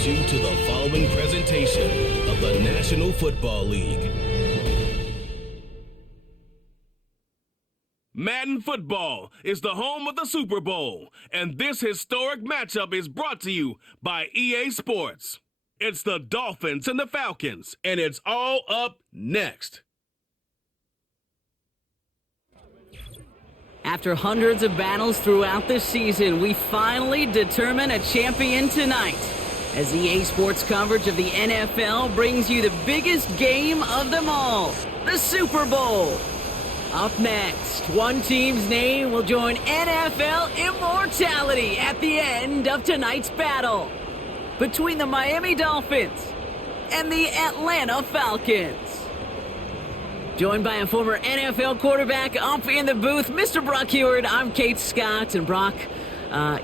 welcomes you to the following presentation of the National Football League. Madden Football is the home of the Super Bowl, and this historic matchup is brought to you by EA Sports. It's the Dolphins and the Falcons, and it's all up next. After hundreds of battles throughout the season, we finally determine a champion tonight, as EA Sports coverage of the NFL brings you the biggest game of them all, the Super Bowl. Up next, one team's name will join NFL immortality at the end of tonight's battle between the Miami Dolphins and the Atlanta Falcons. Joined by a former NFL quarterback up in the booth, Mr. Brock Heward. I'm Kate Scott, and Brock,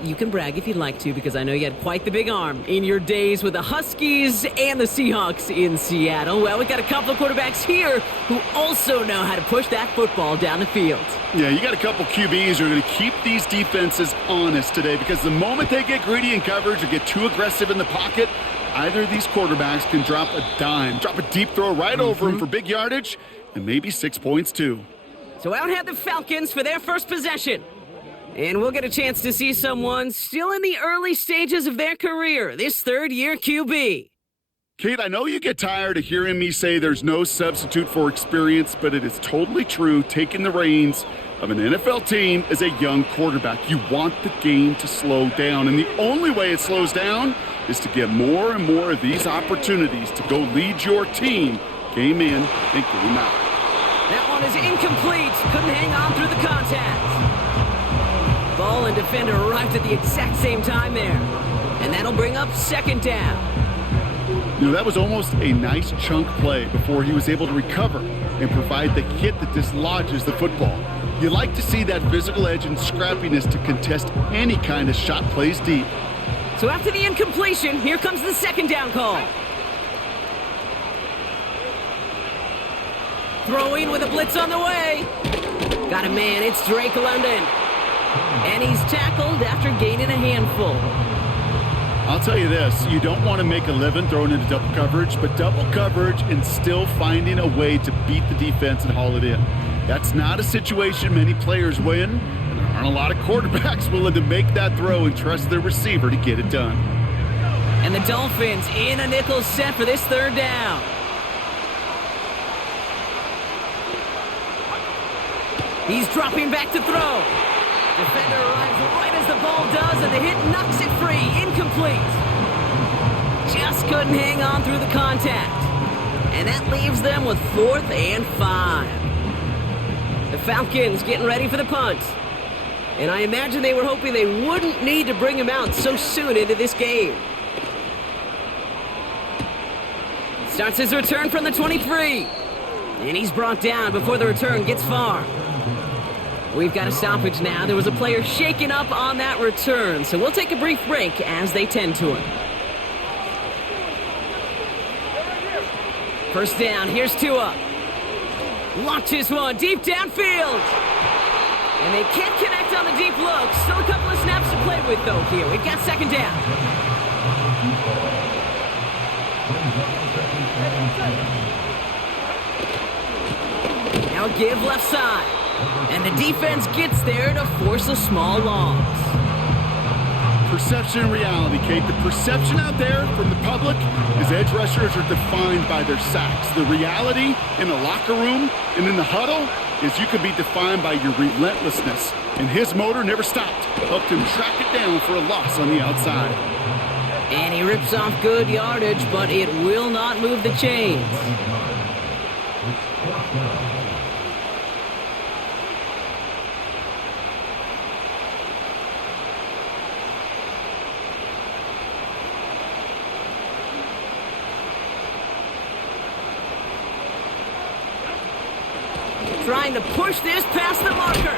you can brag if you'd like to, because I know you had quite the big arm in your days with the Huskies and the Seahawks in Seattle. Well, we've got a couple of quarterbacks here who also know how to push that football down the field. Yeah, you got a couple QBs who are going to keep these defenses honest today, because the moment they get greedy in coverage or get too aggressive in the pocket, either of these quarterbacks can drop a dime, drop a deep throw right over them for big yardage, and maybe 6 points too. So out have the Falcons for their first possession. And we'll get a chance to see someone still in the early stages of their career, this third-year QB. Kate, I know you get tired of hearing me say there's no substitute for experience, but it is totally true. Taking the reins of an NFL team as a young quarterback, you want the game to slow down, and the only way it slows down is to get more and more of these opportunities to go lead your team game in and game out. That one is incomplete. Couldn't hang on through the contact. Ball and defender arrived at the exact same time there. And that'll bring up second down. You know, that was almost a nice chunk play before he was able to recover and provide the hit that dislodges the football. You like to see that physical edge and scrappiness to contest any kind of shot plays deep. So after the incompletion, here comes the second down call. Throwing with a blitz on the way. Got a man, it's Drake London. And he's tackled after gaining a handful. I'll tell you this, you don't want to make a living throwing into double coverage, but double coverage and still finding a way to beat the defense and haul it in. That's not a situation many players win, and there aren't a lot of quarterbacks willing to make that throw and trust their receiver to get it done. And the Dolphins in a nickel set for this third down. He's dropping back to throw. Defender arrives right as the ball does, and the hit knocks it free. Incomplete. Just couldn't hang on through the contact. And that leaves them with 4th and 5. The Falcons getting ready for the punt. And I imagine they were hoping they wouldn't need to bring him out so soon into this game. Starts his return from the 23. And he's brought down before the return gets far. We've got a stoppage now. There was a player shaken up on that return, so we'll take a brief break as they tend to him. First down, here's Tua. Launches one deep downfield. And they can't connect on the deep look. Still a couple of snaps to play with, though, here. We've got second down. Now a give left side. And the defense gets there to force a small loss. Perception and reality, Kate. The perception out there from the public is edge rushers are defined by their sacks. The reality in the locker room and in the huddle is you can be defined by your relentlessness. And his motor never stopped. Helped him track it down for a loss on the outside. And he rips off good yardage, but it will not move the chains. Trying to push this past the marker.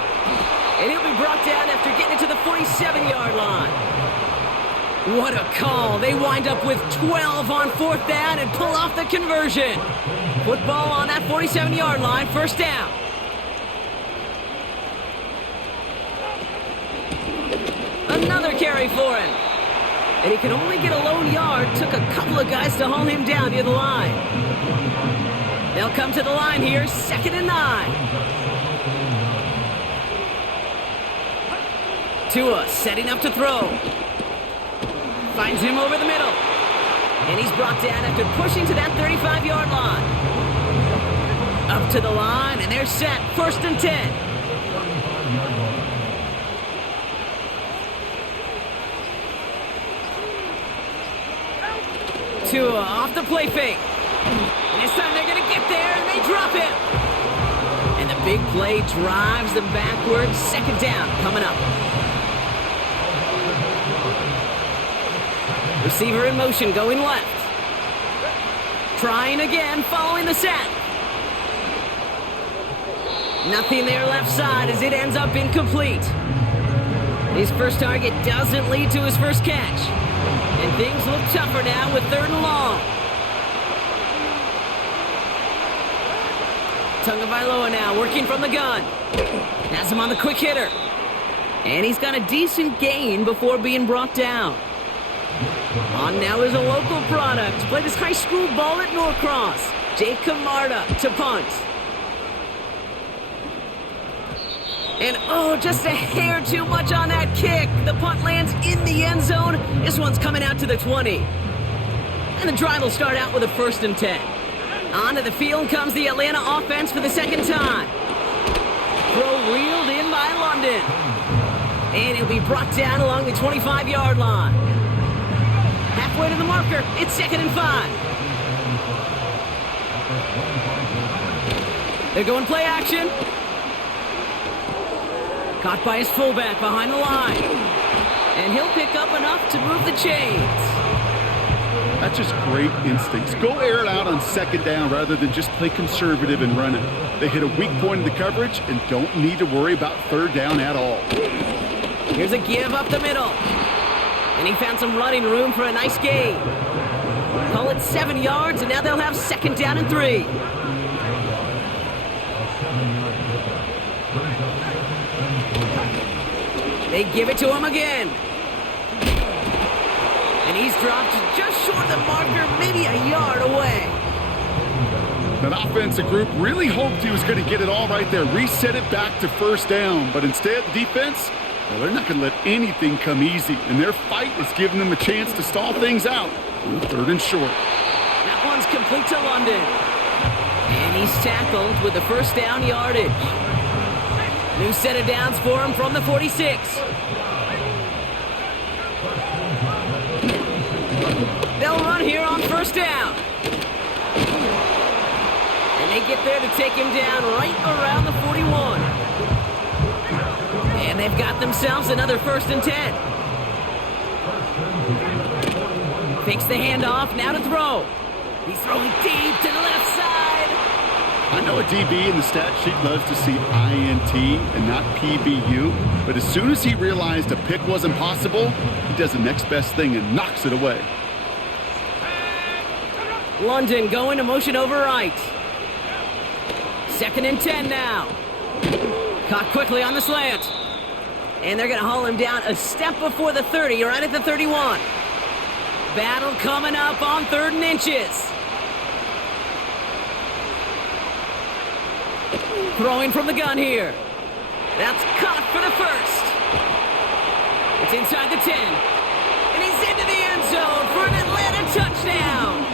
And he'll be brought down after getting it to the 47-yard line. What a call. They wind up with 12 on 4th down and pull off the conversion. Football on that 47-yard line, first down. Another carry for him. And he could only get a lone yard. Took a couple of guys to haul him down near the line. They'll come to the line here, 2nd and 9. Tua setting up to throw. Finds him over the middle. And he's brought down after pushing to that 35-yard line. Up to the line, and they're set. 1st and 10. Tua off the play fake. And this time they're going to get there, and they drop him. And the big play drives them backwards. 2nd down coming up. Receiver in motion, going left. Trying again, following the sack. Nothing there left side as it ends up incomplete. His first target doesn't lead to his first catch. And things look tougher now with 3rd and long. Tagovailoa now working from the gun. Has him on the quick hitter. And he's got a decent gain before being brought down. On now is a local product. Played his high school ball at Norcross. Jake Camarda to punt. And oh, just a hair too much on that kick. The punt lands in the end zone. This one's coming out to the 20. And the drive will start out with a 1st and 10. Onto the field comes the Atlanta offense for the 2nd time. Throw reeled in by London. And it'll be brought down along the 25-yard line. Halfway to the marker, it's 2nd and 5. They're going play action. Caught by his fullback behind the line. And he'll pick up enough to move the chains. That's just great instincts. Go air it out on 2nd down rather than just play conservative and run it. They hit a weak point in the coverage and don't need to worry about 3rd down at all. Here's a give up the middle. And he found some running room for a nice gain. Call it 7 yards, and now they'll have 2nd down and 3. They give it to him again. And he's dropped just short of the marker, maybe a yard away. That offensive group really hoped he was going to get it all right there, reset it back to 1st down. But instead, the defense, well, they're not going to let anything come easy. And their fight is giving them a chance to stall things out. 3rd and short. That one's complete to London. And he's tackled with the 1st down yardage. New set of downs for him from the 46. They'll run here on 1st down. And they get there to take him down right around the 41. And they've got themselves another 1st and 10. Fakes the handoff, now to throw. He's throwing deep to the left side. I know a DB in the stat sheet loves to see INT and not PBU, but as soon as he realized a pick wasn't possible, he does the next best thing and knocks it away. London going to motion over right. 2nd and 10 now. Caught quickly on the slant. And they're going to haul him down a step before the 30, right at the 31. Battle coming up on 3rd and inches. Throwing from the gun here. That's caught for the 1st. It's inside the 10. And he's into the end zone for an Atlanta touchdown.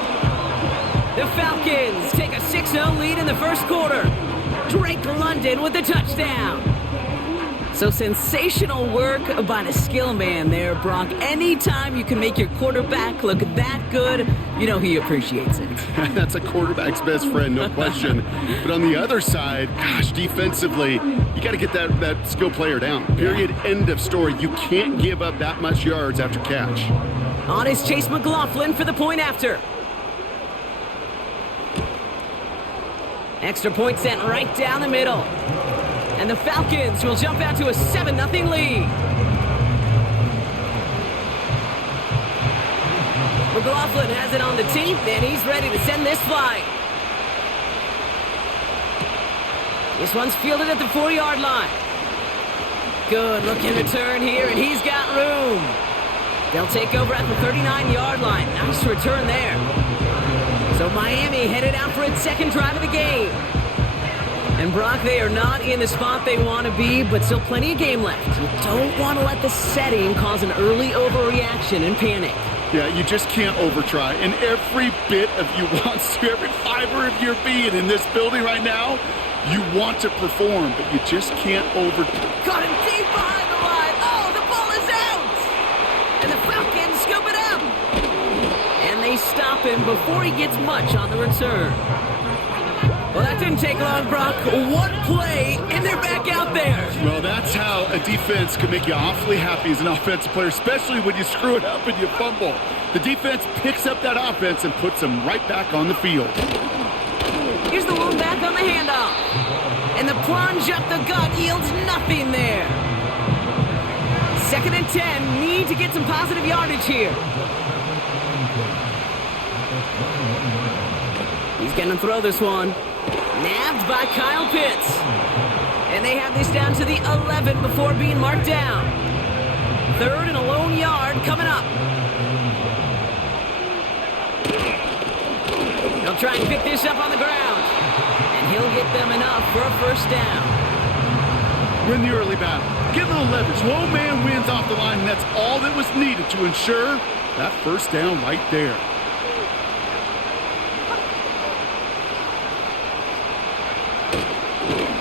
The Falcons take a 6-0 lead in the 1st quarter. Drake London with the touchdown. So sensational work by the skill man there, Brock. Anytime you can make your quarterback look that good, you know he appreciates it. That's a quarterback's best friend, no question. But on the other side, gosh, defensively, you got to get that skill player down. Period. Yeah. End of story. You can't give up that much yards after catch. On is Chase McLaughlin for the point after. Extra point sent right down the middle. And the Falcons will jump out to a 7-0 lead. McLaughlin has it on the team, and he's ready to send this flying. This one's fielded at the 4-yard line. Good looking return here, and he's got room. They'll take over at the 39-yard line. Nice return there. So Miami headed out for its second drive of the game. And Brock, they are not in the spot they want to be, but still plenty of game left. You don't want to let the setting cause an early overreaction and panic. Yeah, you just can't overtry. And every bit of you wants to, every fiber of your being in this building right now, you want to perform, but you just can't Got him deep behind the line. Oh, the ball is out! And the Falcons scoop it up. And they stop him before he gets much on the return. Well, that didn't take long, Brock. One play, and they're back out there. Well, that's how a defense can make you awfully happy as an offensive player, especially when you screw it up and you fumble. The defense picks up that offense and puts them right back on the field. Here's the one back on the handoff. And the plunge up the gut yields nothing there. 2nd and 10. Need to get some positive yardage here. He's going to throw this one. Nabbed by Kyle Pitts. And they have this down to the 11 before being marked down. 3rd and a lone yard coming up. He'll try and pick this up on the ground. And he'll get them enough for a first down. Win the early battle. Get a little leverage. Low man wins off the line, and that's all that was needed to ensure that first down right there.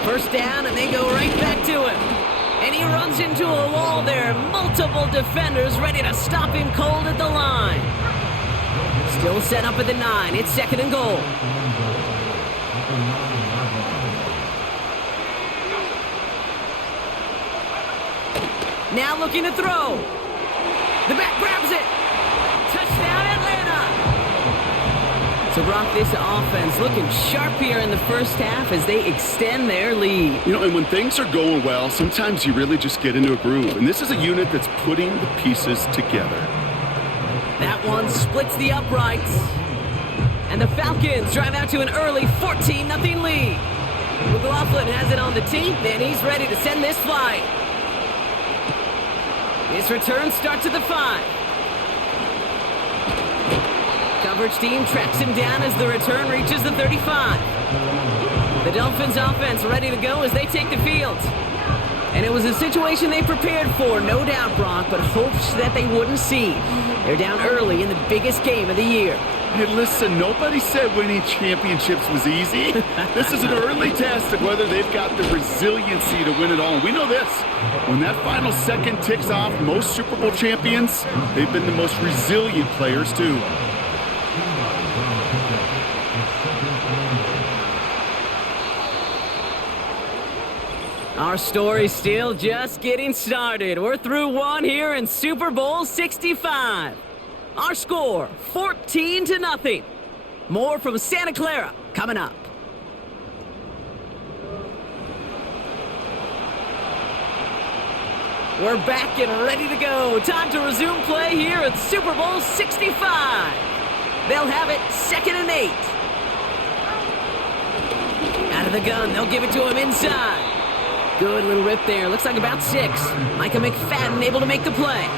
First down, and they go right back to him. And he runs into a wall there. Multiple defenders ready to stop him cold at the line. Still set up at the 9. It's 2nd and goal. Now looking to throw. The back grabs it. Touchdown, Atlanta. So, Brock, this offense looking sharp here in the first half as they extend their lead. You know, and when things are going well, sometimes you really just get into a groove. And this is a unit that's putting the pieces together. That one splits the uprights. And the Falcons drive out to an early 14-0 lead. McLaughlin has it on the tee, and he's ready to send this flight. His return starts at the 5. Coverage team tracks him down as the return reaches the 35. The Dolphins offense ready to go as they take the field. And it was a situation they prepared for, no doubt, Brock, but hopes that they wouldn't see. They're down early in the biggest game of the year. Hey, listen, nobody said winning championships was easy. This is an early test of whether they've got the resiliency to win it all. And we know this. When that final second ticks off, most Super Bowl champions, they've been the most resilient players, too. Our story's still just getting started. We're through one here in Super Bowl 65. Our score, 14-0. More from Santa Clara coming up. We're back and ready to go. Time to resume play here at Super Bowl 65. They'll have it 2nd and 8. Out of the gun, they'll give it to him inside. Good little rip there. Looks like about 6. Micah McFadden able to make the play.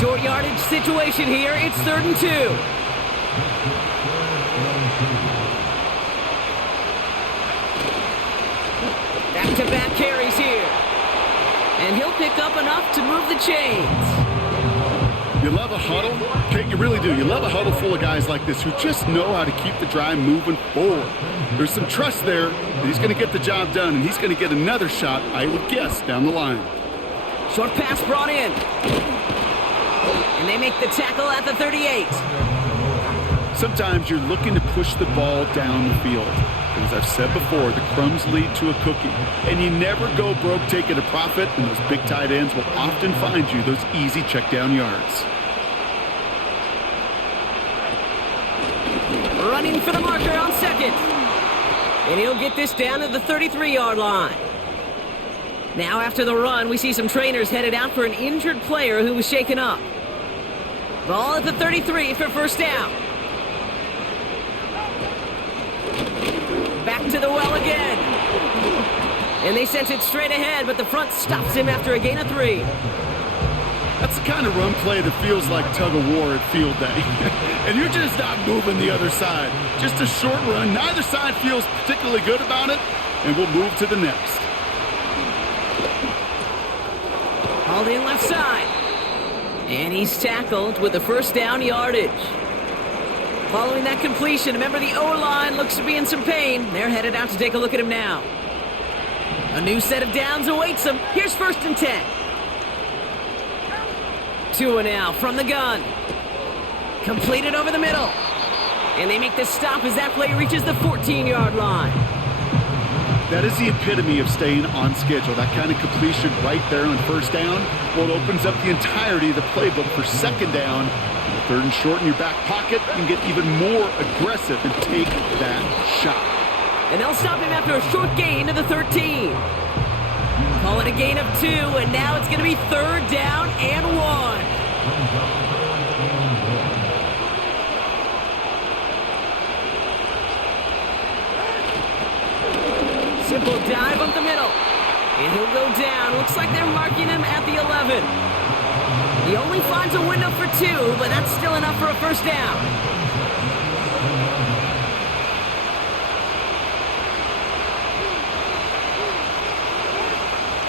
Short yardage situation here. It's 3rd and 2. Back-to-back carries here. And he'll pick up enough to move the chains. You love a huddle? Okay, you really do. You love a huddle full of guys like this who just know how to keep the drive moving forward. There's some trust there that he's going to get the job done, and he's going to get another shot, I would guess, down the line. Short pass brought in. And they make the tackle at the 38. Sometimes you're looking to push the ball down the field. As I've said before, the crumbs lead to a cookie. And you never go broke taking a profit, and those big tight ends will often find you those easy check down yards. Running for the marker on 2nd. And he'll get this down to the 33-yard line. Now after the run, we see some trainers headed out for an injured player who was shaken up. Ball at the 33 for first down. Back to the well again. And they sent it straight ahead, but the front stops him after a gain of 3. That's the kind of run play that feels like tug-of-war at field day. And you're just not moving the other side. Just a short run. Neither side feels particularly good about it, and we'll move to the next. Hauled in left side. And he's tackled with the first down yardage. Following that completion, remember the O-line looks to be in some pain. They're headed out to take a look at him now. A new set of downs awaits them. Here's 1st and 10. Tua now from the gun. Completed over the middle. And they make the stop as that play reaches the 14-yard line. That is the epitome of staying on schedule. That kind of completion right there on 1st down. Well, it opens up the entirety of the playbook for 2nd down. 3rd and short in your back pocket. You can get even more aggressive and take that shot. And they'll stop him after a short gain to the 13. Call it a gain of 2, and now it's going to be 3rd down and 1. Simple dive up the middle. And he'll go down. Looks like they're marking him at the 11. He only finds a window for 2, but that's still enough for a 1st down.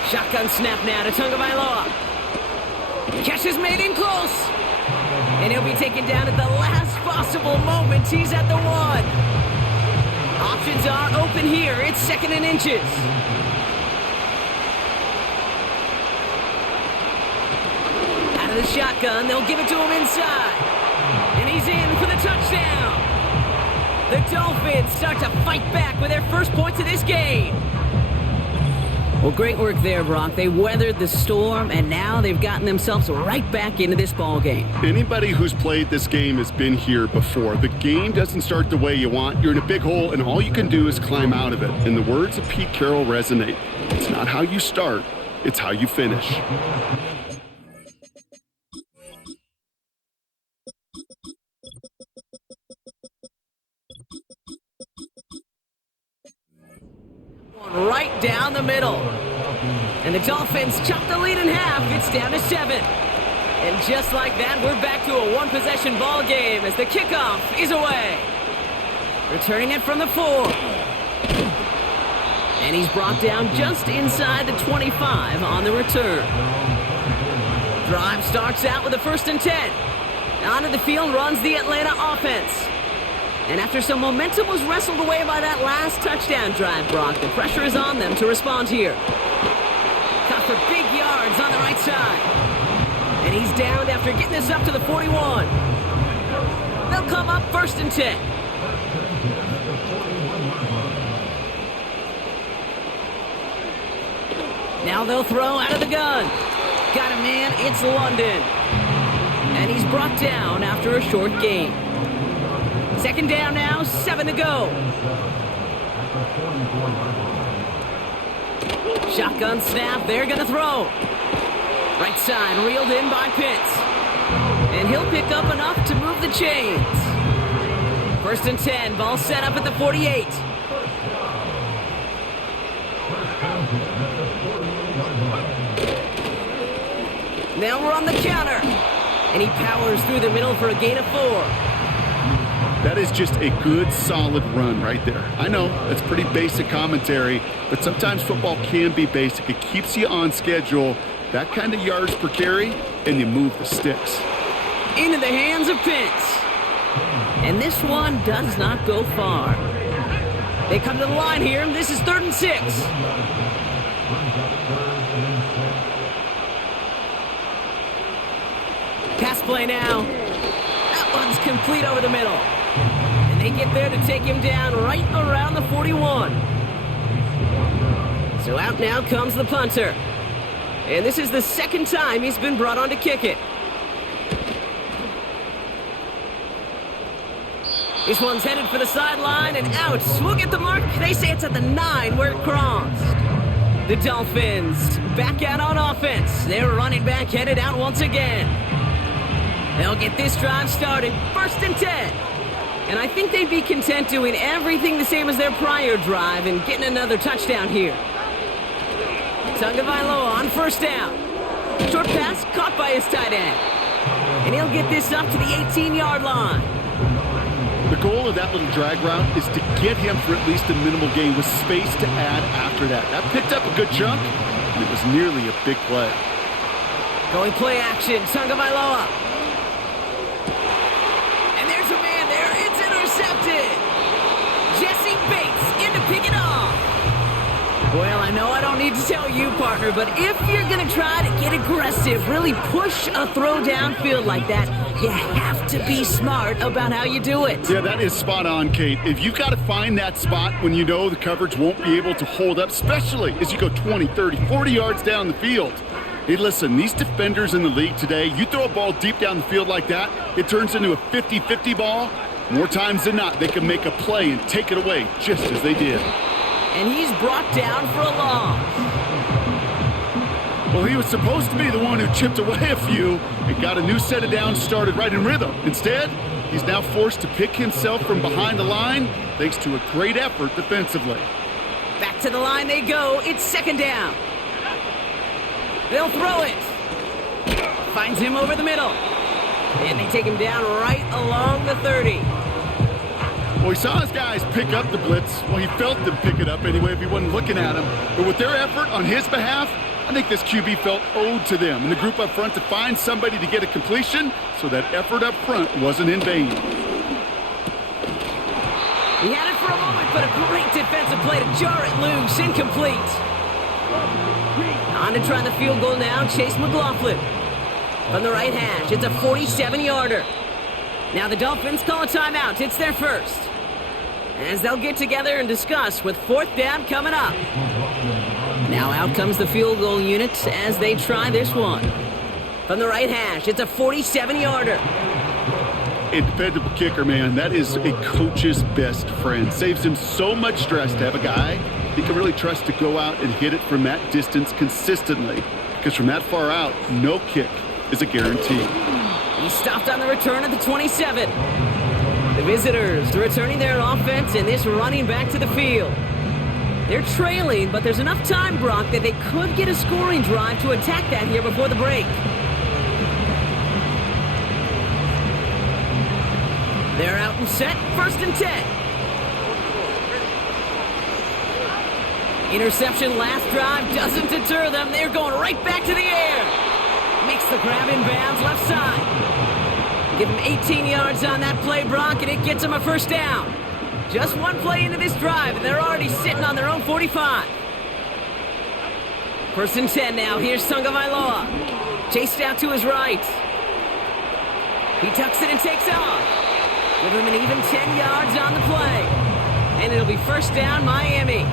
Shotgun snap now to Tagovailoa. Catch is made in close. And he'll be taken down at the last possible moment. He's at the 1. Options are open here. It's 2nd and inches. Out of the shotgun, they'll give it to him inside. And he's in for the touchdown. The Dolphins start to fight back with their first points of this game. Well, great work there, Brock. They weathered the storm, and now they've gotten themselves right back into this ball game. Anybody who's played this game has been here before. The game doesn't start the way you want. You're in a big hole, and all you can do is climb out of it. And the words of Pete Carroll resonate. It's not how you start, it's how you finish. Right down the middle. And the Dolphins chop the lead in half. It's down to 7. And just like that, we're back to a one-possession ball game as the kickoff is away. Returning it from the 4. And he's brought down just inside the 25 on the return. Drive starts out with a 1st and 10. Onto the field runs the Atlanta offense. And after some momentum was wrestled away by that last touchdown drive, Brock, the pressure is on them to respond here. Cut for big yards on the right side. And he's downed after getting this up to the 41. They'll come up 1st and 10. Now they'll throw out of the gun. Got a man, it's London. And he's brought down after a short gain. 2nd down now, 7 to go. Shotgun snap, they're going to throw. Right side, reeled in by Pitts. And he'll pick up enough to move the chains. 1st and 10, ball set up at the 48. Now we're on the counter. And he powers through the middle for a gain of 4. That is just a good, solid run right there. I know, that's pretty basic commentary, but sometimes football can be basic. It keeps you on schedule, that kind of yards per carry, and you move the sticks. Into the hands of Pitts. And this one does not go far. They come to the line here, and this is 3rd and 6. Pass play now. That one's complete over the middle. And they get there to take him down right around the 41. So out now comes the punter. And this is the 2nd time he's been brought on to kick it. This one's headed for the sideline and out. We'll get the mark. They say it's at the 9 where it crossed. The Dolphins back out on offense. Their running back headed out once again. They'll get this drive started, 1st and 10. And I think they'd be content doing everything the same as their prior drive and getting another touchdown here. Tagovailoa on 1st down. Short pass caught by his tight end. And he'll get this up to the 18-yard line. The goal of that little drag route is to get him for at least a minimal gain with space to add after that. That picked up a good chunk, and it was nearly a big play. Going play action, Tagovailoa. And there's a man there. It's intercepted. Jesse Bates in to pick it off. Well, I know I don't need to tell you, partner, but if you're going to try to get aggressive, really push a throw downfield like that, you have to be smart about how you do it. Yeah, that is spot on, Kate. If you've got to find that spot when you know the coverage won't be able to hold up, especially as you go 20, 30, 40 yards down the field. Hey, listen, these defenders in the league today, you throw a ball deep down the field like that, it turns into a 50-50 ball. More times than not, they can make a play and take it away, just as they did. And he's brought down for a loss. Well, he was supposed to be the one who chipped away a few and got a new set of downs started right in rhythm. Instead, he's now forced to pick himself from behind the line thanks to a great effort defensively. Back to the line they go. It's second down. They'll throw it. Finds him over the middle. And they take him down right along the 30. Well, he saw his guys pick up the blitz. Well, he felt them pick it up anyway if he wasn't looking at him. But with their effort on his behalf, I think this QB felt owed to them and the group up front to find somebody to get a completion, so that effort up front wasn't in vain. He had it for a moment, but a great defensive play to jar it loose. Incomplete. On to try the field goal now, Chase McLaughlin. From the right hash, it's a 47-yarder. Now the Dolphins call a timeout. It's their first. As they'll get together and discuss with fourth down coming up. Now out comes the field goal unit as they try this one. From the right hash, it's a 47-yarder. A dependable kicker, man. That is a coach's best friend. Saves him so much stress to have a guy he can really trust to go out and hit it from that distance consistently. Because from that far out, no kick is a guarantee. He stopped on the return at the 27. The visitors returning their offense and this running back to the field. They're trailing, but there's enough time, Brock, that they could get a scoring drive to attack that here before the break. They're out and set, first and 10. Interception last drive doesn't deter them. They're going right back to the air. Makes the grab in bounds left side. Give him 18 yards on that play, Brock, and it gets him a first down. Just one play into this drive, and they're already sitting on their own 45. First and 10 now. Here's Tagovailoa. Chased out to his right. He tucks it and takes off. Give him an even 10 yards on the play. And it'll be first down, Miami.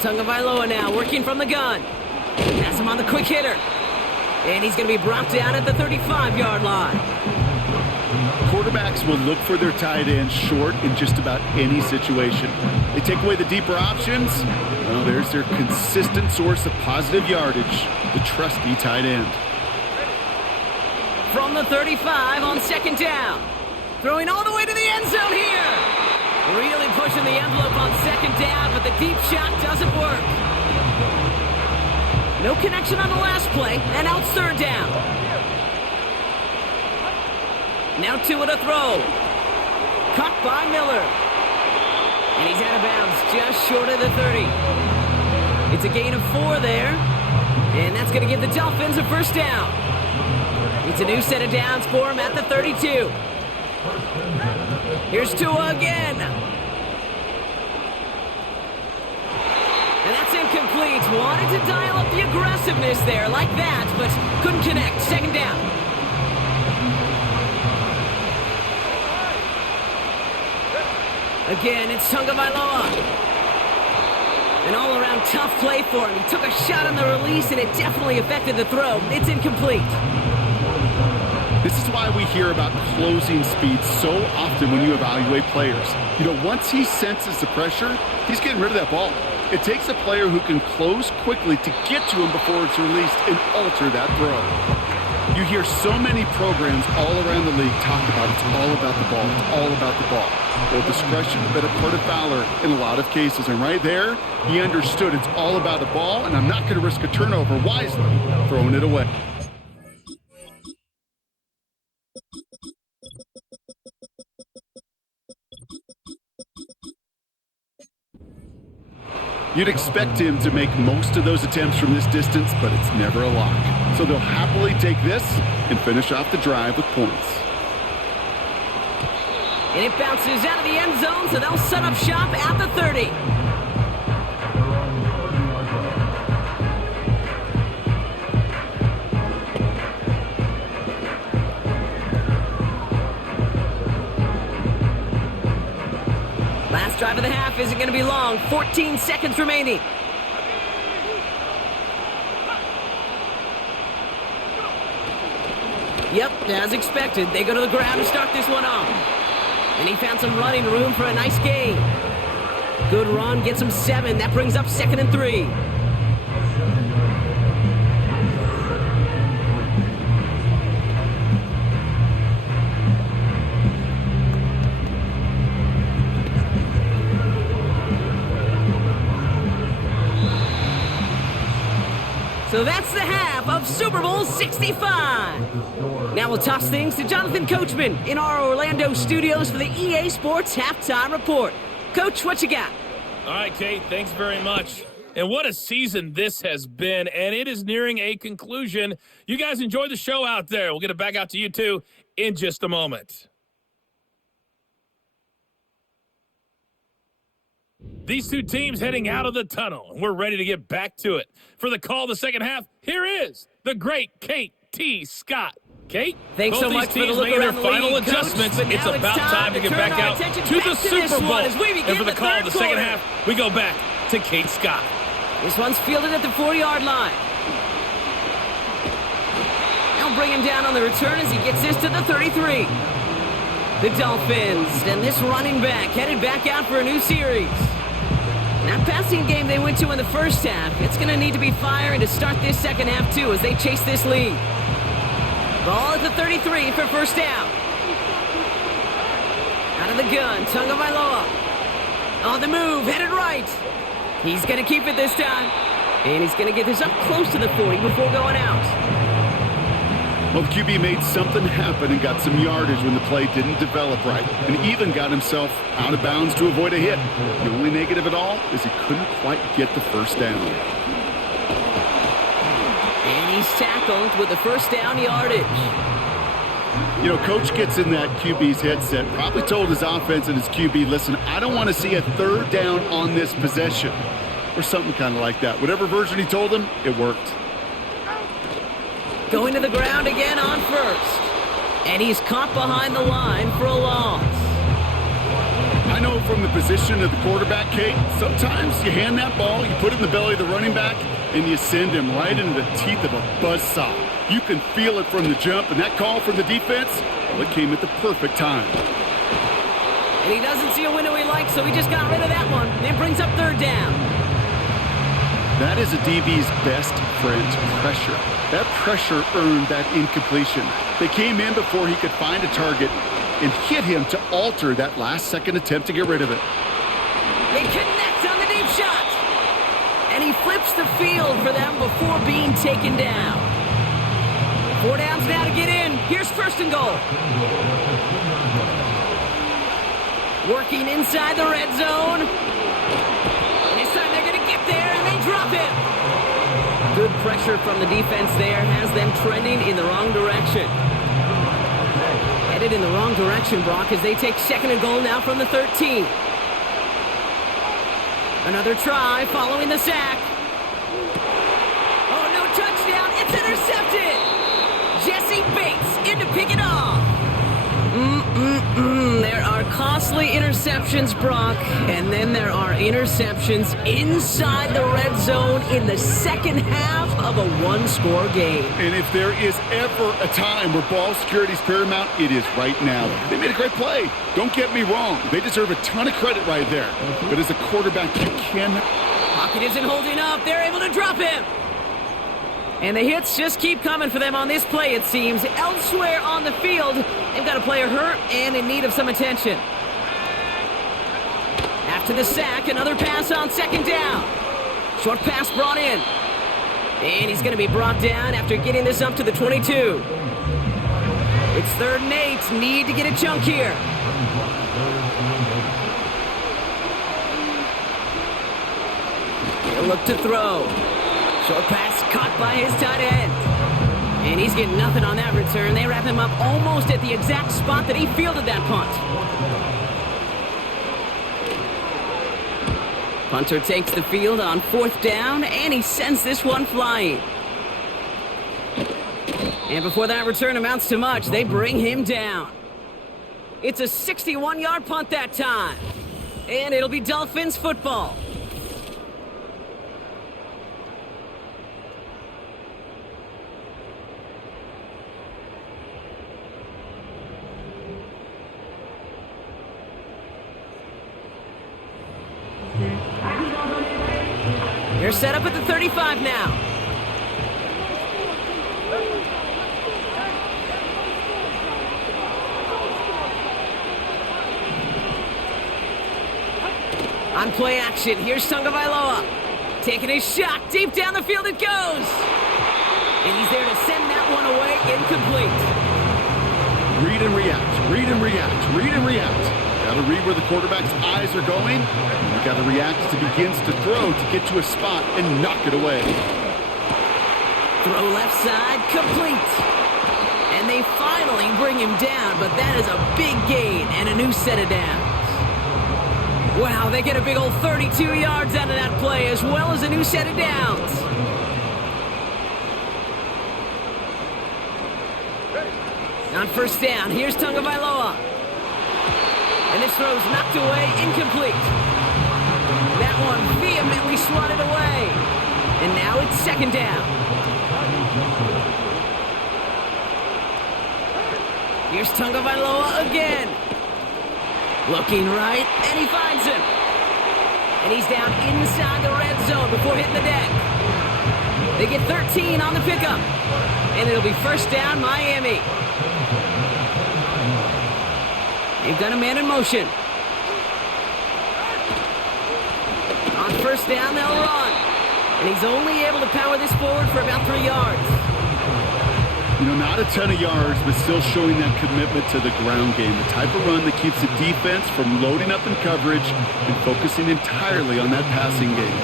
Tagovailoa now working from the gun. Pass him on the quick hitter. And he's going to be brought down at the 35-yard line. Quarterbacks will look for their tight end short in just about any situation. They take away the deeper options. Well, there's their consistent source of positive yardage, the trusty tight end. From the 35 on second down. Throwing all the way to the end zone here. Really pushing the envelope on second down, but the deep shot doesn't work. No connection on the last play, and out third down. Now two at a throw. Caught by Miller. And he's out of bounds just short of the 30. It's a gain of 4 there. And that's going to give the Dolphins a first down. It's a new set of downs for him at the 32. Here's Tua again. And that's incomplete. Wanted to dial up the aggressiveness there like that, but couldn't connect. Second down. Again, it's Tagovailoa. An all-around tough play for him. He took a shot on the release, and it definitely affected the throw. It's incomplete. This is why we hear about closing speed so often when you evaluate players. You know, once he senses the pressure, he's getting rid of that ball. It takes a player who can close quickly to get to him before it's released and alter that throw. You hear so many programs all around the league talk about it's all about the ball, it's all about the ball. Well, discretion has been a part of Fowler in a lot of cases, and right there, he understood it's all about the ball, and I'm not going to risk a turnover, wisely throwing it away. You'd expect him to make most of those attempts from this distance, but it's never a lock. So they'll happily take this and finish off the drive with points. And it bounces out of the end zone, so they'll set up shop at the 30. Last drive of the half isn't going to be long. 14 seconds remaining. Yep, as expected, they go to the ground to start this one off. And he found some running room for a nice gain. Good run, gets him 7. That brings up 2nd and 3. So that's the half of Super Bowl 65. Now we'll toss things to Jonathan Coachman in our Orlando studios for the EA Sports Halftime Report. Coach, what you got? All right, Kate, thanks very much. And what a season this has been, and it is nearing a conclusion. You guys enjoy the show out there. We'll get it back out to you, too, in just a moment. These two teams heading out of the tunnel, and we're ready to get back to it. For the call of the second half, here is the great Kate T. Scott. Kate, thanks so much for the look around the final league, adjustments. Coach, It's about time to get back out to the Super Bowl. And for the call of the second half, we go back to Kate Scott. This one's fielded at the 40-yard line. They'll bring him down on the return as he gets this to the 33. The Dolphins and this running back headed back out for a new series. That passing game they went to in the first half, it's going to need to be firing to start this second half, too, as they chase this lead. Ball at the 33 for first down. Out of the gun, Tagovailoa. On the move, headed right. He's going to keep it this time. And he's going to get this up close to the 40 before going out. Well, the QB made something happen and got some yardage when the play didn't develop right, and even got himself out of bounds to avoid a hit. The only negative at all is he couldn't quite get the first down. And he's tackled with the first down yardage. You know, Coach gets in that QB's headset, probably told his offense and his QB, listen, I don't want to see a third down on this possession, or something kind of like that. Whatever version he told him, it worked. Going to the ground again on first. And he's caught behind the line for a loss. I know from the position of the quarterback, Kate, sometimes you hand that ball, you put it in the belly of the running back, and you send him right into the teeth of a buzzsaw. You can feel it from the jump, and that call from the defense, well, it came at the perfect time. And he doesn't see a window he likes, so he just got rid of that one. And it brings up third down. That is a DB's best friend, pressure. That pressure earned that incompletion. They came in before he could find a target and hit him to alter that last-second attempt to get rid of it. They connect on the deep shot. And he flips the field for them before being taken down. 4 downs now to get in. Here's first and goal. Working inside the red zone. And this time they're going to get there, and they drop him. Good pressure from the defense there has them trending in the wrong direction. Headed in the wrong direction, Brock, as they take second and goal now from the 13. Another try following the sack. Oh, no touchdown. It's intercepted. Jesse Bates in to pick it off. There are costly interceptions, Brock, and then there are interceptions inside the red zone in the second half of a one-score game. And if there is ever a time where ball security is paramount, it is right now. They made a great play. Don't get me wrong. They deserve a ton of credit right there. But as a quarterback, you can... Pocket isn't holding up. They're able to drop him. And the hits just keep coming for them on this play, it seems. Elsewhere on the field, they've got a player hurt and in need of some attention. After the sack, another pass on second down. Short pass brought in. And he's going to be brought down after getting this up to the 22. It's 3rd and 8. Need to get a chunk here. He'll look to throw. Short pass caught by his tight end. And he's getting nothing on that return. They wrap him up almost at the exact spot that he fielded that punt. Punter takes the field on 4th down, and he sends this one flying. And before that return amounts to much, they bring him down. It's a 61-yard punt that time. And it'll be Dolphins football. They're set up at the 35 now. On play action, here's Tagovailoa. Taking a shot, deep down the field it goes. And he's there to send that one away, incomplete. Read and react, read and react, read and react. Got to read where the quarterback's eyes are going. You got to react as he begins to throw to get to a spot and knock it away. Throw left side, complete. And they finally bring him down, but that is a big gain and a new set of downs. Wow, they get a big old 32 yards out of that play, as well as a new set of downs. On 1st down, here's Tagovailoa. And this throw's knocked away, incomplete. That one vehemently swatted away. And now it's 2nd down. Here's Tagovailoa again. Looking right, and he finds him. And he's down inside the red zone before hitting the deck. They get 13 on the pickup. And it'll be 1st down, Miami. They've got a man in motion. On 1st down, they'll run. And he's only able to power this forward for about 3 yards. You know, not a ton of yards, but still showing that commitment to the ground game. The type of run that keeps the defense from loading up in coverage and focusing entirely on that passing game.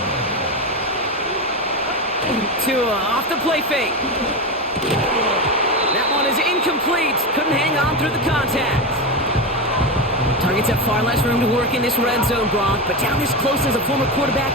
Off the play fake. That one is incomplete. Couldn't hang on through the contact. Targets have far less room to work in this red zone, Gronk, but down this close as a former quarterback,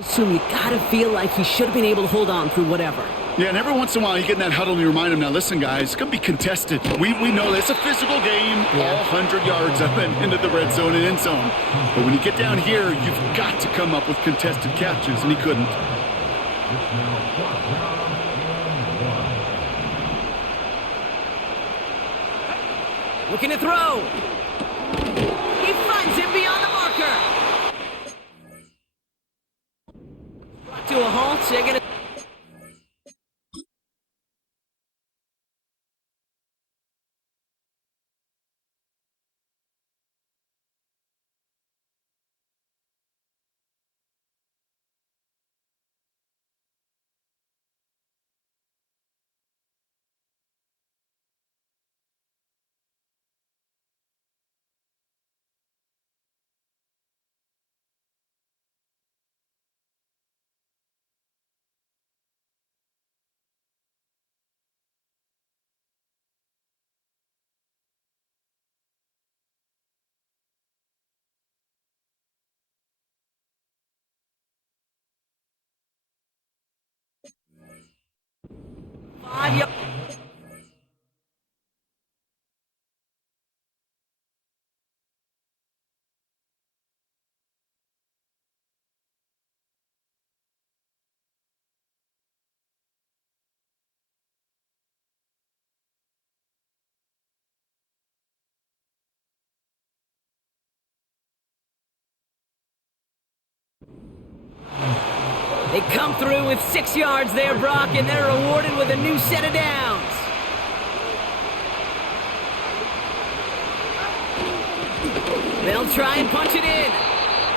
assume you gotta feel like he should have been able to hold on through whatever. Yeah, and every once in a while you get in that huddle and you remind them, now listen guys, it's going to be contested. We know it's a physical game, all 100 yards up and into the red zone and end zone. But when you get down here, you've got to come up with contested catches, and he couldn't. Looking to throw. He finds him beyond the marker. Brought to a halt. They're gonna 5-yard. They come through with 6 yards there, Brock, and they're rewarded with a new set of downs. They'll try and punch it in.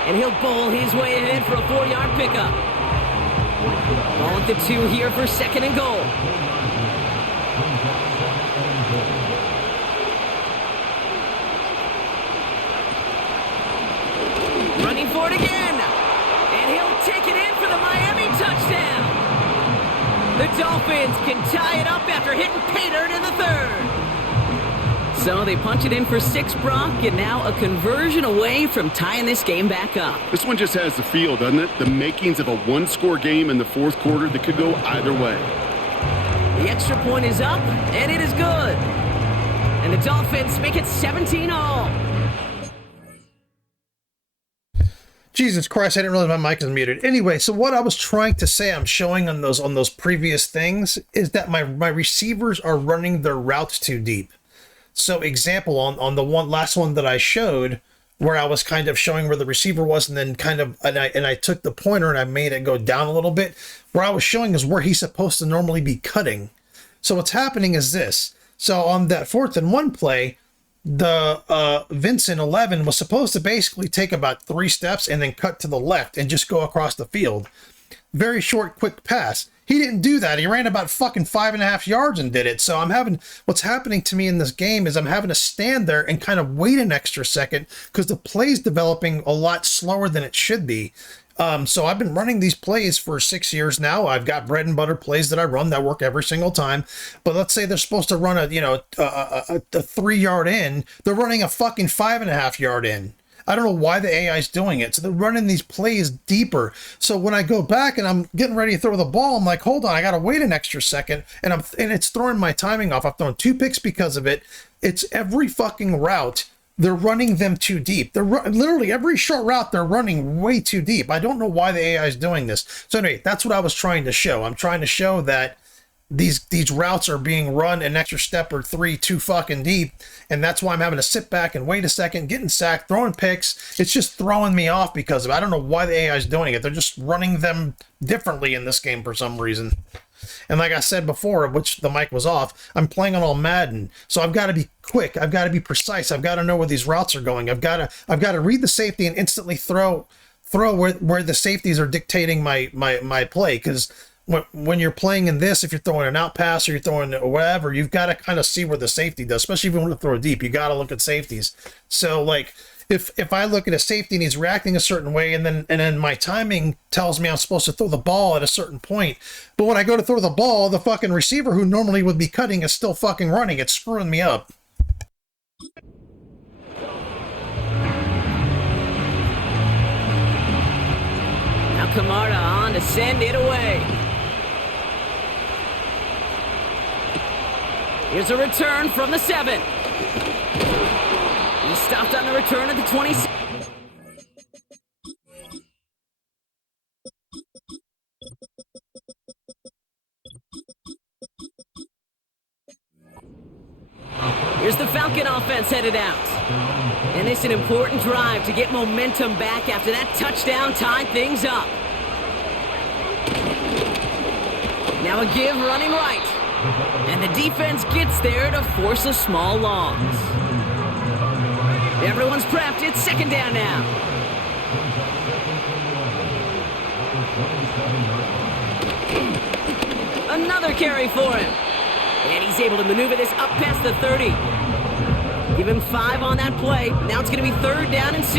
And he'll bowl his way ahead for a 4-yard pickup. Ball at the 2 here for 2nd and goal. Running for it again. And he'll take it in for the Miami touchdown. The Dolphins can tie it up after hitting pay dirt in the 3rd. So they punch it in for 6, Brock, and now a conversion away from tying this game back up. This one just has the feel, doesn't it? The makings of a one-score game in the 4th quarter that could go either way. The extra point is up, and it is good. And the Dolphins make it 17-all. Jesus Christ, I didn't realize my mic was muted. Anyway, so what I was trying to say, I'm showing on those previous things, is that my receivers are running their routes too deep. So example, on the last one that I showed, where I was kind of showing where the receiver was, and then and I took the pointer and I made it go down a little bit, where I was showing is where he's supposed to normally be cutting. So what's happening is this. So on that 4th and 1 play, the Vincent 11 was supposed to basically take about 3 steps and then cut to the left and just go across the field. Very short, quick pass. He didn't do that. He ran about fucking 5.5 yards and did it. So what's happening to me in this game is I'm having to stand there and kind of wait an extra second because the play's developing a lot slower than it should be. So I've been running these plays for 6 years now. I've got bread and butter plays that I run that work every single time. But let's say they're supposed to run a 3-yard in. They're running a fucking 5.5-yard in. I don't know why the AI is doing it. So they're running these plays deeper. So when I go back and I'm getting ready to throw the ball, I'm like, hold on, I got to wait an extra second. And it's throwing my timing off. I've thrown 2 picks because of it. It's every fucking route. They're running them too deep. They're literally every short route they're running way too deep. I don't know why the AI is doing this. So anyway, that's what I was trying to show. I'm trying to show that these routes are being run an extra step or 3 too fucking deep, and that's why I'm having to sit back and wait a second, getting sacked, throwing picks. It's just throwing me off because of I don't know why the AI is doing it. They're just running them differently in this game for some reason. And like I said before, which the mic was off, I'm playing on all Madden, so I've got to be quick. I've got to be precise. I've got to know where these routes are going. I've got to read the safety and instantly throw where the safeties are dictating my play. Because when you're playing in this, if you're throwing an out pass or you're throwing whatever, you've got to kind of see where the safety does. Especially if you want to throw deep, you got to look at safeties. So like, if I look at a safety and he's reacting a certain way, and then my timing tells me I'm supposed to throw the ball at a certain point, but when I go to throw the ball, the fucking receiver who normally would be cutting is still fucking running. It's screwing me up. Now Camarda on to send it away. Here's a return from the 7. He stopped on the return at the 26. Here's the Falcon offense headed out. And it's an important drive to get momentum back after that touchdown tied things up. Now a give running right. And the defense gets there to force a small loss. Everyone's prepped. It's 2nd down now. Another carry for him. And he's able to maneuver this up past the 30. Give him 5 on that play. Now it's going to be 3rd down and 6.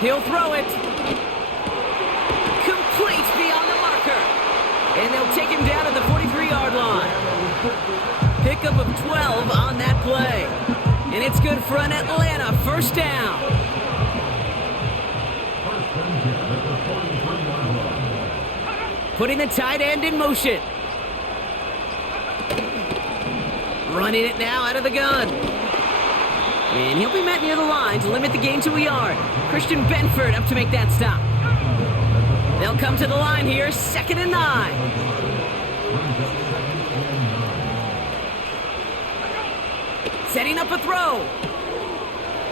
He'll throw it. Complete beyond the marker. And they'll take him down at the 43-yard line. Pickup of 12 on that play. And it's good for an Atlanta 1st down. putting the tight end in motion. Running it now out of the gun. And he'll be met near the line to limit the gain to a yard. Christian Benford up to make that stop. They'll come to the line here, 2nd and 9. Setting up a throw.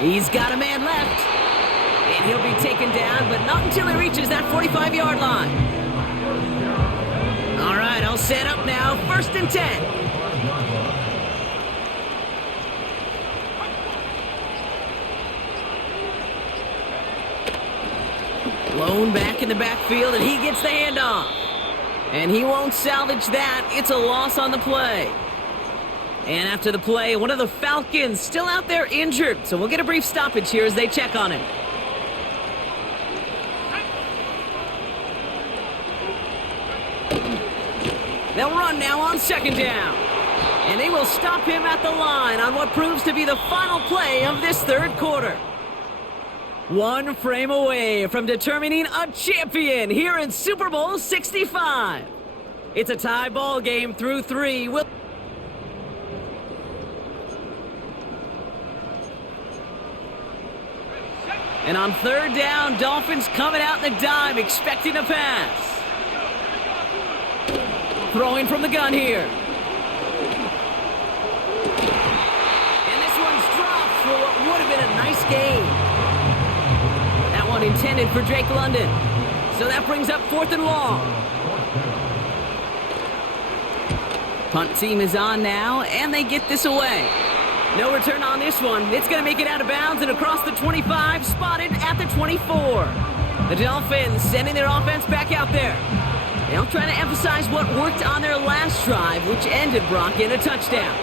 He's got a man left. And he'll be taken down, but not until he reaches that 45-yard line. All right, I'll set up now, 1st and 10. Blown back in the backfield, and he gets the handoff. And he won't salvage that. It's a loss on the play. And after the play, one of the Falcons still out there injured. So we'll get a brief stoppage here as they check on him. They'll run now on 2nd down. And they will stop him at the line on what proves to be the final play of this 3rd quarter. One frame away from determining a champion here in Super Bowl 65. It's a tie ball game through 3. And on 3rd down, Dolphins coming out in the dime, expecting a pass. Throwing from the gun here. And this one's dropped for what would have been a nice gain. That one intended for Drake London. So that brings up 4th and long. Punt team is on now, and they get this away. No return on this one. It's going to make it out of bounds and across the 25, spotted at the 24. The Dolphins sending their offense back out there. They'll try to emphasize what worked on their last drive, which ended, Brock, in a touchdown.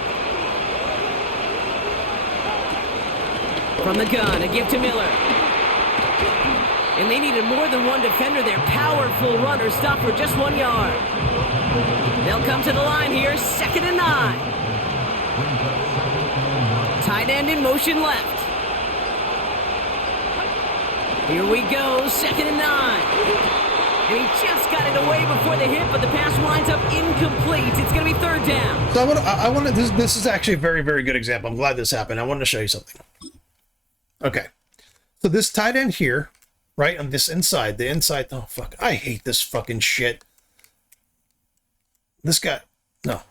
From the gun, a give to Miller. And they needed more than one defender. Their powerful runner stopped for just 1 yard. They'll come to the line here, 2nd and 9. Tight end in motion left. Here we go, 2nd and 9. And he just got it away before the hit, but the pass winds up incomplete. It's going to be 3rd down. So I want to. This is actually a very, very good example. I'm glad this happened. I wanted to show you something. Okay, so this tight end here, right on this inside, the inside. Oh fuck! I hate this fucking shit. This guy, no,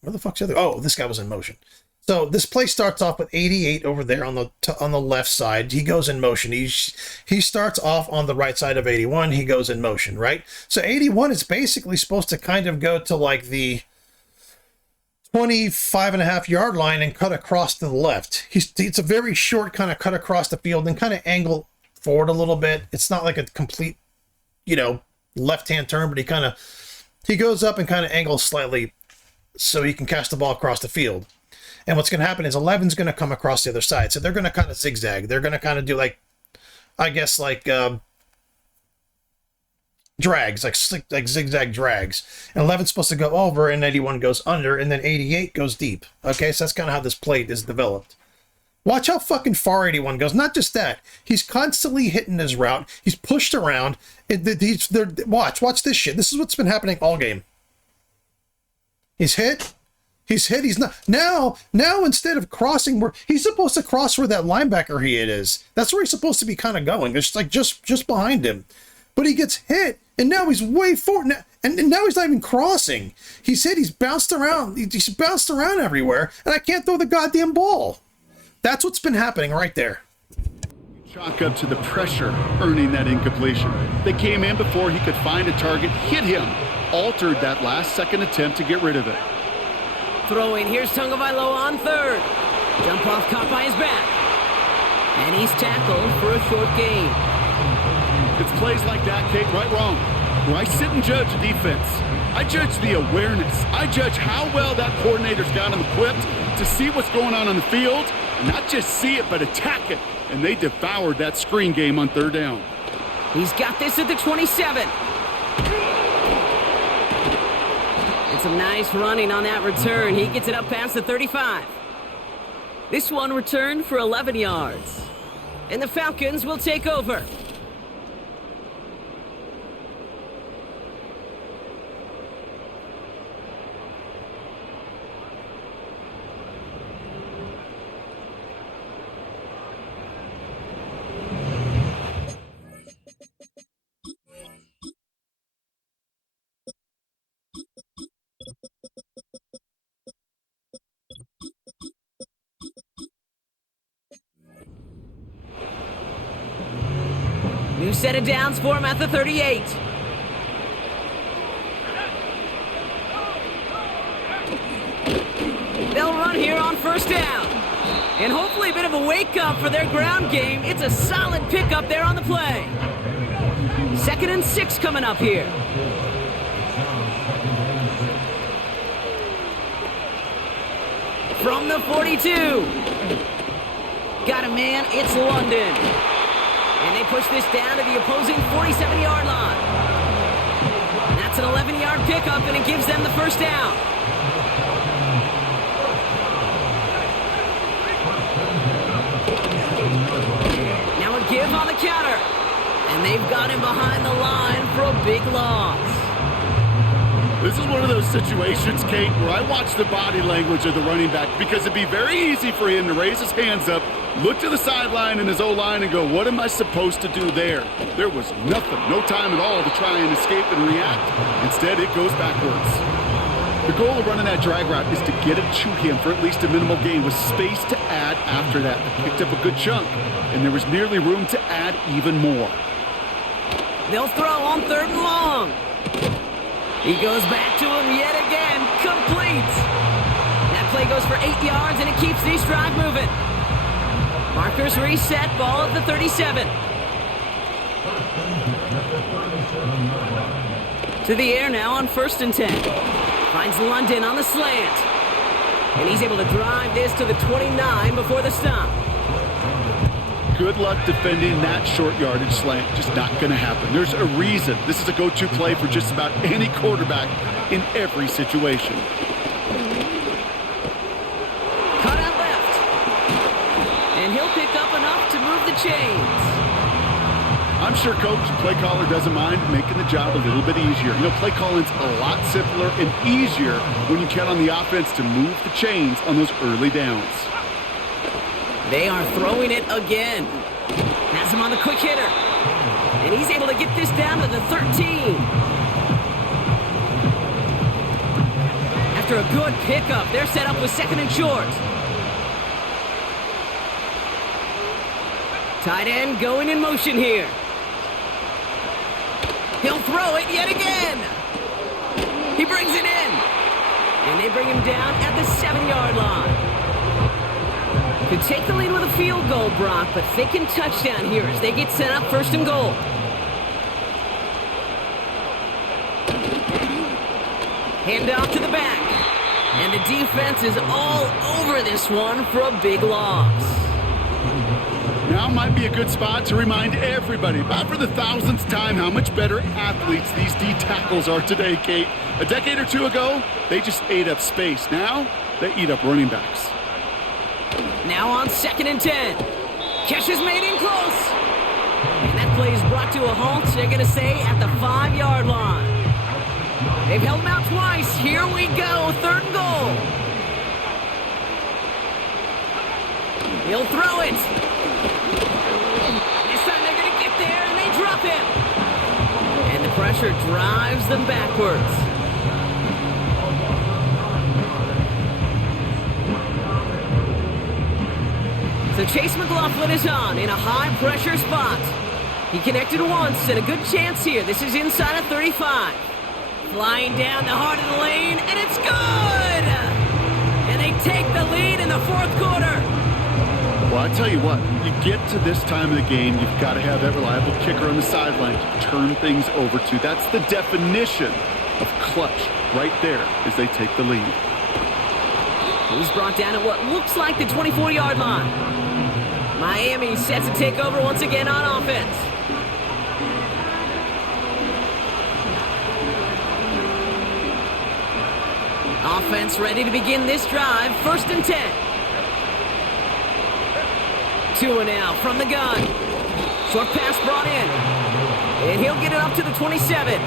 where the fuck's the other? Oh, this guy was in motion. So this play starts off with 88 over there on the left side. He goes in motion. He starts off on the right side of 81. He goes in motion, right? So 81 is basically supposed to kind of go to like the 25.5-yard line and cut across to the left. It's a very short kind of cut across the field and kind of angle forward a little bit. It's not like a complete, left-hand turn, but he goes up and kind of angles slightly so he can catch the ball across the field. And what's going to happen is 11's going to come across the other side. So they're going to kind of zigzag. They're going to kind of do drags, like zigzag drags. And 11's supposed to go over, and 81 goes under, and then 88 goes deep. Okay, so that's kind of how this play is developed. Watch how fucking far 81 goes. Not just that. He's constantly hitting his route. He's pushed around. Watch this shit. This is what's been happening all game. He's hit. He's not now instead of crossing where he's supposed to cross where that linebacker is. That's where he's supposed to be kind of going. It's like just behind him. But he gets hit, and now he's way forward now, and now he's not even crossing. He's hit, he's bounced around, he's bounced around everywhere, and I can't throw the goddamn ball. That's what's been happening right there. Chalk up to the pressure, earning that incompletion. They came in before he could find a target, hit him, altered that last second attempt to get rid of it. Throwing, here's Tagovailoa on 3rd. Jump off caught by his back. And he's tackled for a short gain. It's plays like that, Kate, right wrong. Where I sit and judge the defense. I judge the awareness. I judge how well that coordinator's got him equipped to see what's going on the field. Not just see it, but attack it. And they devoured that screen game on 3rd down. He's got this at the 27. Some nice running on that return. He gets it up past the 35. This one returned for 11 yards. And the Falcons will take over. New set of downs for him at the 38. They'll run here on first down. And hopefully a bit of a wake-up for their ground game. It's a solid pickup there on the play. 2nd and 6 coming up here. From the 42. Got a man, it's London. And they push this down to the opposing 47-yard line. That's an 11-yard pickup, and it gives them the first down. Now a give on the counter. And they've got him behind the line for a big loss. This is one of those situations, Kate, where I watch the body language of the running back because it'd be very easy for him to raise his hands up, look to the sideline in his O-line and go, what am I supposed to do there? There was nothing, no time at all to try and escape and react. Instead, it goes backwards. The goal of running that drag route is to get it to him for at least a minimal gain with space to add after that. They picked up a good chunk, and there was nearly room to add even more. They'll throw on 3rd and long. He goes back to him yet again. Complete. That play goes for 8 yards, and it keeps this drive moving. Markers reset. Ball at the 37. To the air now on 1st and 10. Finds London on the slant. And he's able to drive this to the 29 before the stop. Good luck defending that short yardage slant. Just not going to happen. There's a reason this is a go-to play for just about any quarterback in every situation. Cut out left. And he'll pick up enough to move the chains. I'm sure coach and play caller doesn't mind making the job a little bit easier. You know, play calling's a lot simpler and easier when you count on the offense to move the chains on those early downs. They are throwing it again. Has him on the quick hitter. And he's able to get this down to the 13. After a good pickup, they're set up with 2nd and short. Tight end going in motion here. He'll throw it yet again. He brings it in. And they bring him down at the 7-yard line. Could take the lead with a field goal, Brock, but thinking touchdown here as they get set up 1st and goal. Hand off to the back. And the defense is all over this one for a big loss. Now might be a good spot to remind everybody, about for the 1000th time, how much better athletes these D tackles are today, Kate. A decade or two ago, they just ate up space. Now, they eat up running backs. Now on 2nd and 10. Catch is made in close. And that play is brought to a halt, they're going to say, at the 5-yard line. They've held him out twice. Here we go, 3rd and goal. He'll throw it. This time they're going to get there, and they drop him. And the pressure drives them backwards. So Chase McLaughlin is on in a high-pressure spot. He connected once, and a good chance here. This is inside of 35. Flying down the heart of the lane, and it's good! And they take the lead in the 4th quarter. Well, I tell you what, you get to this time of the game, you've got to have that reliable kicker on the sideline to turn things over to. That's the definition of clutch right there as they take the lead. He's brought down at what looks like the 24-yard line. Miami set to take over once again on offense. Offense ready to begin this drive. 1st and 10. Tua now from the gun. Short pass brought in. And he'll get it up to the 27.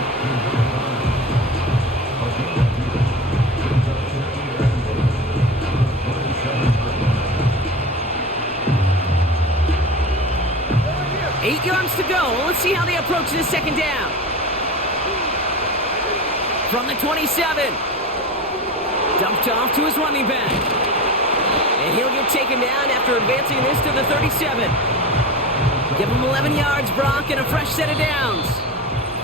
Eight yards to go. Let's see how they approach this 2nd down. From the 27. Dumped off to his running back. And he'll get taken down after advancing this to the 37. Give him 11 yards, Brock, and a fresh set of downs.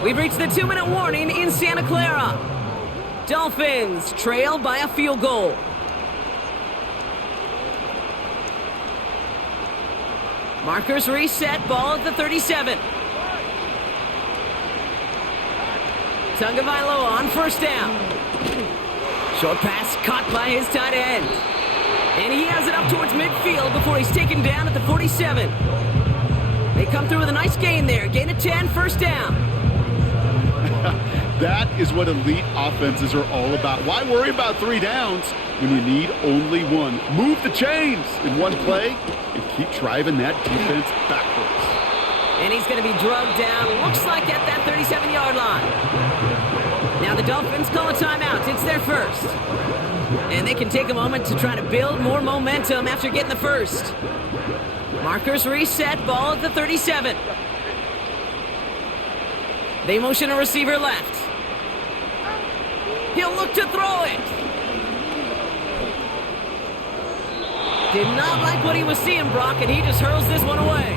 We've reached the 2-minute warning in Santa Clara. Dolphins trail by a field goal. Markers reset, ball at the 37. Tagovailoa on first down. Short pass caught by his tight end. And he has it up towards midfield before he's taken down at the 47. They come through with a nice gain there. Gain of 10, first down. That is what elite offenses are all about. Why worry about 3 downs when you need only one? Move the chains in one play and keep driving that defense backwards. And he's going to be drugged down, looks like at that 37-yard line. Now the Dolphins call a timeout. It's their first. And they can take a moment to try to build more momentum after getting the first. Markers reset, ball at the 37. They motion a receiver left. He'll look to throw it. Did not like what he was seeing, Brock, and he just hurls this one away.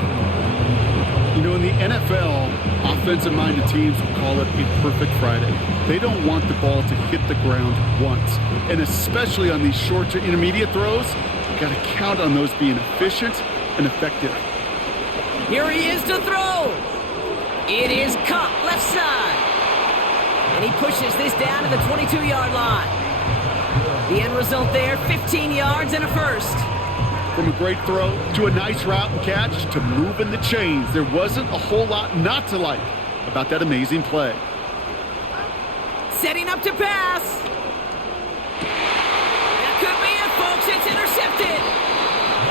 You know, in the NFL, offensive-minded teams will call it a perfect Friday. They don't want the ball to hit the ground once. And especially on these short to intermediate throws, you got to count on those being efficient and effective. Here he is to throw. It is caught left side. And he pushes this down to the 22-yard line. The end result there, 15 yards and a first. From a great throw to a nice route and catch to moving the chains, there wasn't a whole lot not to like about that amazing play. Setting up to pass. That could be it, folks. It's intercepted.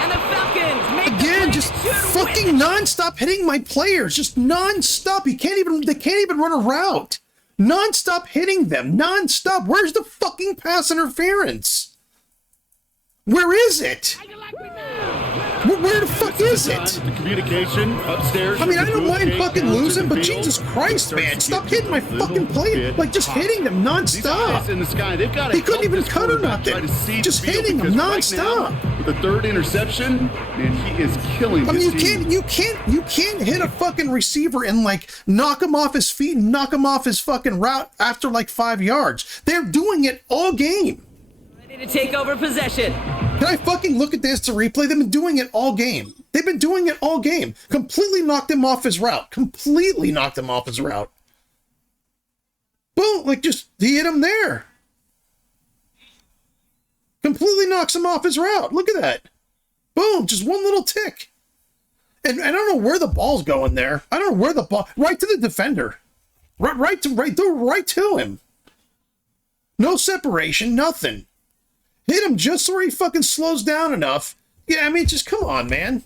And the Falcons make Again, the just play to fucking win. nonstop hitting my players. Just nonstop. They can't even run a route. Nonstop hitting them. Nonstop. Where's the fucking pass interference? Where is it? Where the fuck is it? The communication upstairs. I mean, I don't mind fucking losing, but Jesus Christ, man. Stop hitting my fucking player. Like, just hitting them These eyes nonstop. in the sky, they've got to He couldn't help even this cut him quarterback out there. try to see the Just field, hitting him because right now, nonstop. with the third interception, man, he is killing I mean, his team. you can't hit a fucking receiver and like knock him off his feet and knock him off his fucking route after like 5 yards. They're doing it all game. Ready to take over possession. Can I fucking look at this to replay? They've been doing it all game. They've been doing it all game. Completely knocked him off his route. Completely knocked him off his route. Boom, like just, he hit him there. Completely knocks him off his route. Look at that. Boom, just one little tick. And I don't know where the ball's going there. I don't know where the ball, right to the defender. Right to him. No separation, nothing. Hit him just where he fucking slows down enough. Yeah, I mean, just come on, man.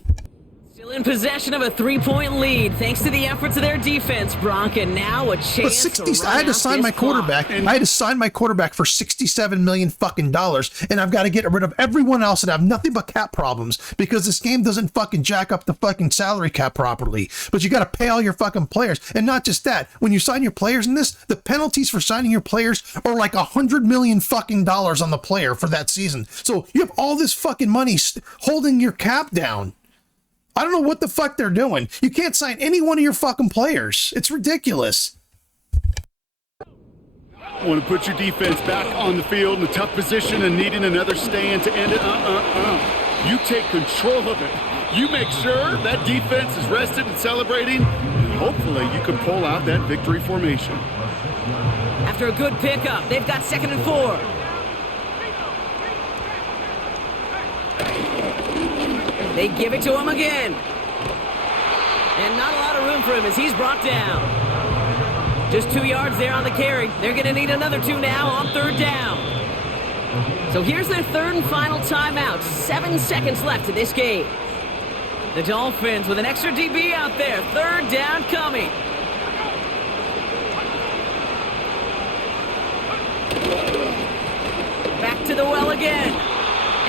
Still in possession of a 3-point lead, thanks to the efforts of their defense, Bronk, and now a But chance to run I had to out sign this my quarterback. clock. I had to sign my quarterback for $67 million fucking dollars, and I've got to get rid of everyone else that have nothing but cap problems because this game doesn't fucking jack up the fucking salary cap properly. But you got to pay all your fucking players, and not just that. When you sign your players in this, the penalties for signing your players are like $100 million fucking dollars on the player for that season. So you have all this fucking money holding your cap down. I don't know what the fuck they're doing. You can't sign any one of your fucking players. It's ridiculous. Want to put your defense back on the field in a tough position and needing another stand to end it. You take control of it. You make sure that defense is rested and celebrating, and hopefully you can pull out that victory formation. After a good pickup, they've got 2nd and 4. They give it to him again. And not a lot of room for him as he's brought down. Just 2 yards there on the carry. They're going to need another 2 now on 3rd down. So here's their 3rd and final timeout. 7 seconds left in this game. The Dolphins with an extra DB out there. 3rd down coming. Back to the well again.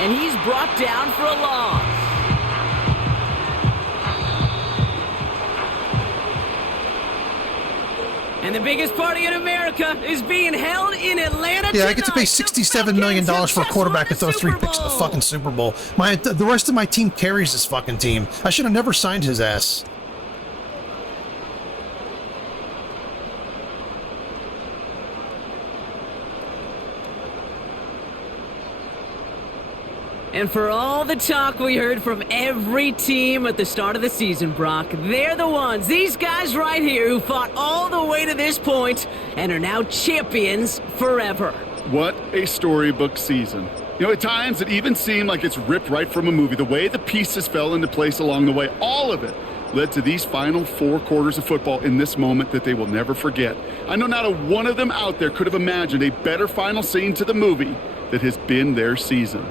And he's brought down for a loss. And the biggest party in America is being held in Atlanta Yeah, I get to pay tonight. $67 million for a quarterback to throw 3 picks in the fucking Super Bowl. The rest of my team carries this fucking team. I should have never signed his ass. And for all the talk we heard from every team at the start of the season, Brock, they're the ones, these guys right here, who fought all the way to this point and are now champions forever. What a storybook season. You know, at times it even seemed like it's ripped right from a movie. The way the pieces fell into place along the way, all of it led to these final 4 quarters of football in this moment that they will never forget. I know not a one of them out there could have imagined a better final scene to the movie that has been their season.